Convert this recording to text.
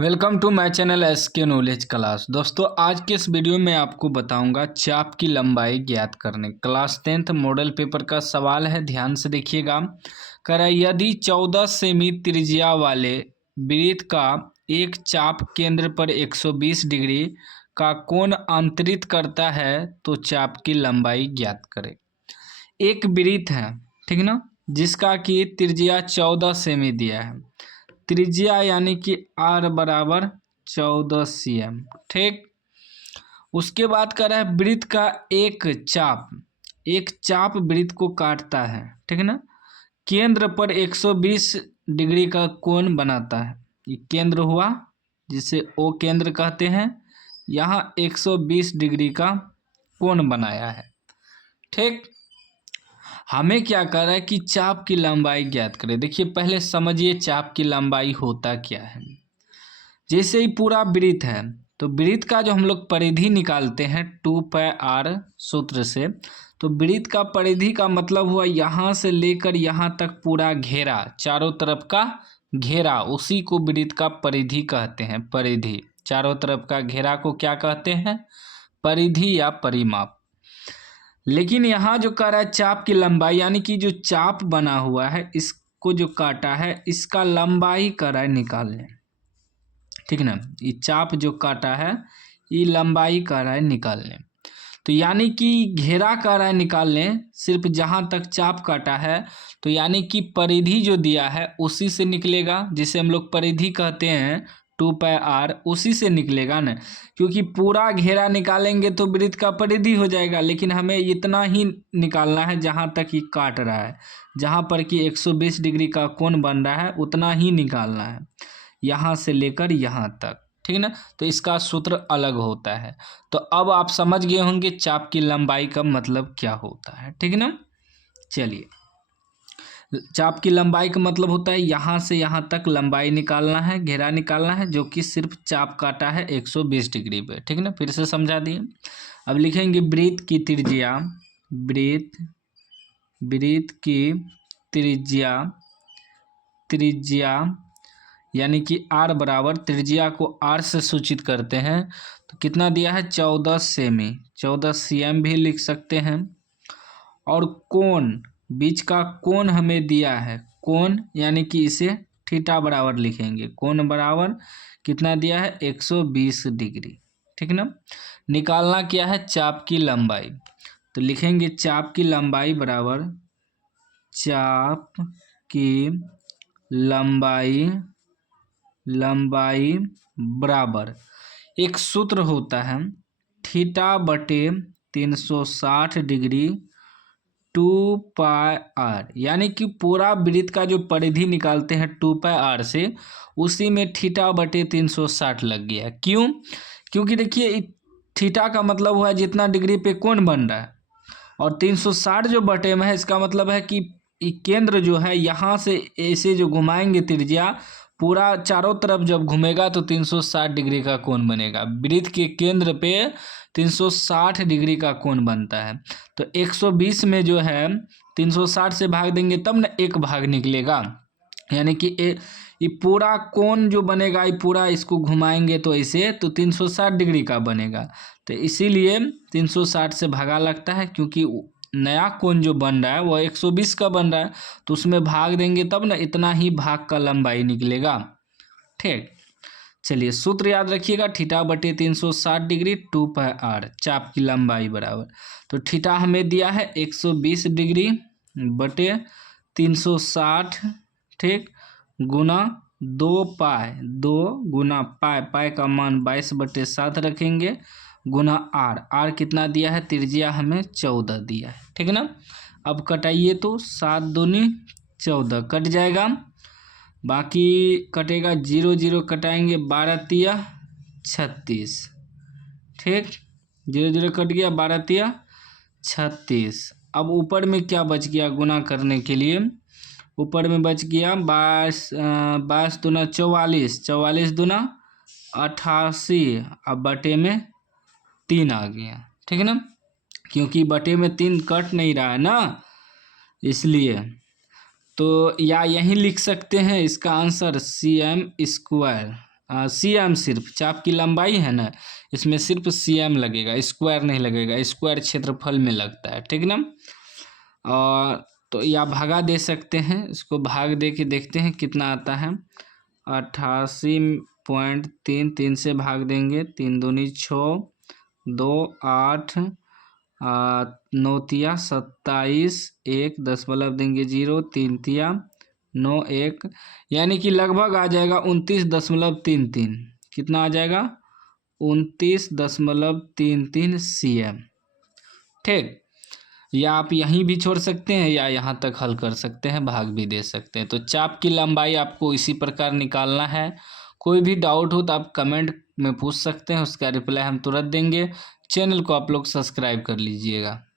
Welcome to my channel SK knowledge class. दोस्तों आज के इस वीडियो में आपको बताऊंगा चाप की लंबाई ज्ञात करने। क्लास 10th मॉडल पेपर का सवाल है, ध्यान से देखिएगा। कह रहा है यदि 14 सेमी त्रिज्या वाले वृत्त का एक चाप केंद्र पर 120 डिग्री का कोण अंतरित करता है तो चाप की लंबाई ज्ञात करें। एक वृत्त है, ठीक ना, जिसका कि त्रिज्या 14 सेमी दिया है। त्रिज्या यानी कि r बराबर 14 cm, ठीक। उसके बाद कर रहा है वृत्त का एक चाप वृत्त को काटता है, ठीक ना। केंद्र पर 120 डिग्री का कोण बनाता है। ये केंद्र हुआ जिसे O केंद्र कहते हैं। यहाँ 120 डिग्री का कोण बनाया है, ठीक। हमें क्या कर रहा है कि चाप की लंबाई ज्ञात करें। देखिए पहले समझिए चाप की लंबाई होता क्या है। जैसे ही पूरा वृत्त है तो वृत्त का जो हम लोग परिधि निकालते हैं 2πr सूत्र से, तो वृत्त का परिधि का मतलब हुआ यहाँ से लेकर यहाँ तक पूरा घेरा, चारों तरफ का घेरा, उसी को वृत्त का परिधि कहते हैं। परिधि, चारों तरफ का घेरा को क्या कहते हैं? परिधि या परिमाप। लेकिन यहाँ जो कह रहा है चाप की लंबाई, यानी कि जो चाप बना हुआ है इसको जो काटा है इसका लंबाई कर रहा है निकालने, ठीक ना। ये चाप जो काटा है ये लंबाई कर रहा है निकालने। तो यानी कि घेरा कर रहा है निकालने, सिर्फ जहाँ तक चाप काटा है। तो यानी कि परिधि जो दिया है उसी से निकलेगा, जिसे हम लोग परिधि कहते हैं 2πr, उसी से निकलेगा ना। क्योंकि पूरा घेरा निकालेंगे तो वृत्त का परिधि हो जाएगा, लेकिन हमें इतना ही निकालना है जहाँ तक ये काट रहा है, जहाँ पर कि 120 डिग्री का कोण बन रहा है उतना ही निकालना है, यहाँ से लेकर यहाँ तक, ठीक ना। तो इसका सूत्र अलग होता है। तो अब आप समझ गए होंगे चाप की लंबाई का मतलब क्या होता है, ठीक ना। चलिए, चाप की लंबाई का मतलब होता है यहाँ से यहाँ तक लंबाई निकालना है, घेरा निकालना है, जो कि सिर्फ चाप काटा है 120 डिग्री पे, ठीक ना। फिर से समझा दिए। अब लिखेंगे वृत्त की त्रिज्या, वृत्त की त्रिज्या यानी कि r बराबर, त्रिज्या को r से सूचित करते हैं। तो कितना दिया है? 14 सेमी, 14 cm भी लिख सकते हैं। और कोण, बीच का कोण हमें दिया है, कोण यानी कि इसे थीटा बराबर लिखेंगे। कोण बराबर कितना दिया है? 120 डिग्री, ठीक ना। निकालना क्या है? चाप की लंबाई। तो लिखेंगे चाप की लंबाई बराबर, चाप की लंबाई बराबर, एक सूत्र होता है थीटा बटे 360 डिग्री 2πr, यानी कि पूरा वृत्त का जो परिधि निकालते हैं 2πr से, उसी में थीटा बटे 360 लग गया। क्यों? क्योंकि देखिए थीटा का मतलब हुआ जितना डिग्री पे कोण बन रहा है, और 360 जो बटे में है इसका मतलब है कि केंद्र जो है यहाँ से ऐसे जो घुमाएंगे त्रिज्या, पूरा चारों तरफ जब घूमेगा तो 360 डिग्री का कोण बनेगा। वृत्त के केंद्र पे 360 डिग्री का कोण बनता है। तो 120 में जो है 360 से भाग देंगे तब ना एक भाग निकलेगा, यानी कि ये पूरा कोण जो बनेगा, ये पूरा इसको घुमाएंगे तो ऐसे, तो 360 डिग्री का बनेगा। तो इसीलिए 360 से भागा लगता है, क्योंकि नया कोण जो बन रहा है वो 120 का बन रहा है, तो उसमें भाग देंगे तब ना इतना ही भाग का लंबाई निकलेगा, ठीक। चलिए सूत्र याद रखिएगा, थीटा बटे 360 डिग्री 2πr, चाप की लंबाई बराबर। तो थीटा हमें दिया है 120 डिग्री बटे 360, ठीक, गुना 2π, 2 गुना पाई का मान 22/7 रखेंगे, गुना r कितना दिया है? त्रिज्या हमें 14 दिया है, ठीक ना। अब कटाइए तो 7 दूनी 14 कट जाएगा, बाकी कटेगा 0 0 कटाएंगे, 12 तिया 36, ठीक, 0 0 कट गया, 12 तिया 36। अब ऊपर में क्या बच गया गुना करने के लिए? ऊपर में बच गया 22 दूना 44, 44 दूना 88, अब बटे में 3 आ गया, ठीक है ना, क्योंकि बटे में 3 कट नहीं रहा है ना, इसलिए। तो या यहीं लिख सकते हैं इसका आंसर cm², cm सिर्फ चाप की लंबाई है ना, इसमें सिर्फ cm लगेगा, स्क्वायर नहीं लगेगा, स्क्वायर क्षेत्रफल में लगता है, ठीक ना। और तो या भागा दे सकते हैं, इसको भाग दे के देखते हैं कितना आता है। 88.3, 3 से भाग देंगे, 3 दूनी 6, 2 8, 9 तिया 27, 1 दशमलव देंगे 0, 3 तिया 9, 1, यानी कि लगभग आ जाएगा 29.33। कितना आ जाएगा? 29.33 cm, ठीक। या आप यहीं भी छोड़ सकते हैं या यहाँ तक हल कर सकते हैं, भाग भी दे सकते हैं। तो चाप की लंबाई आपको इसी प्रकार निकालना है। कोई भी डाउट हो तो आप कमेंट में पूछ सकते हैं, उसका रिप्लाई हम तुरंत देंगे। चैनल को आप लोग सब्सक्राइब कर लीजिएगा।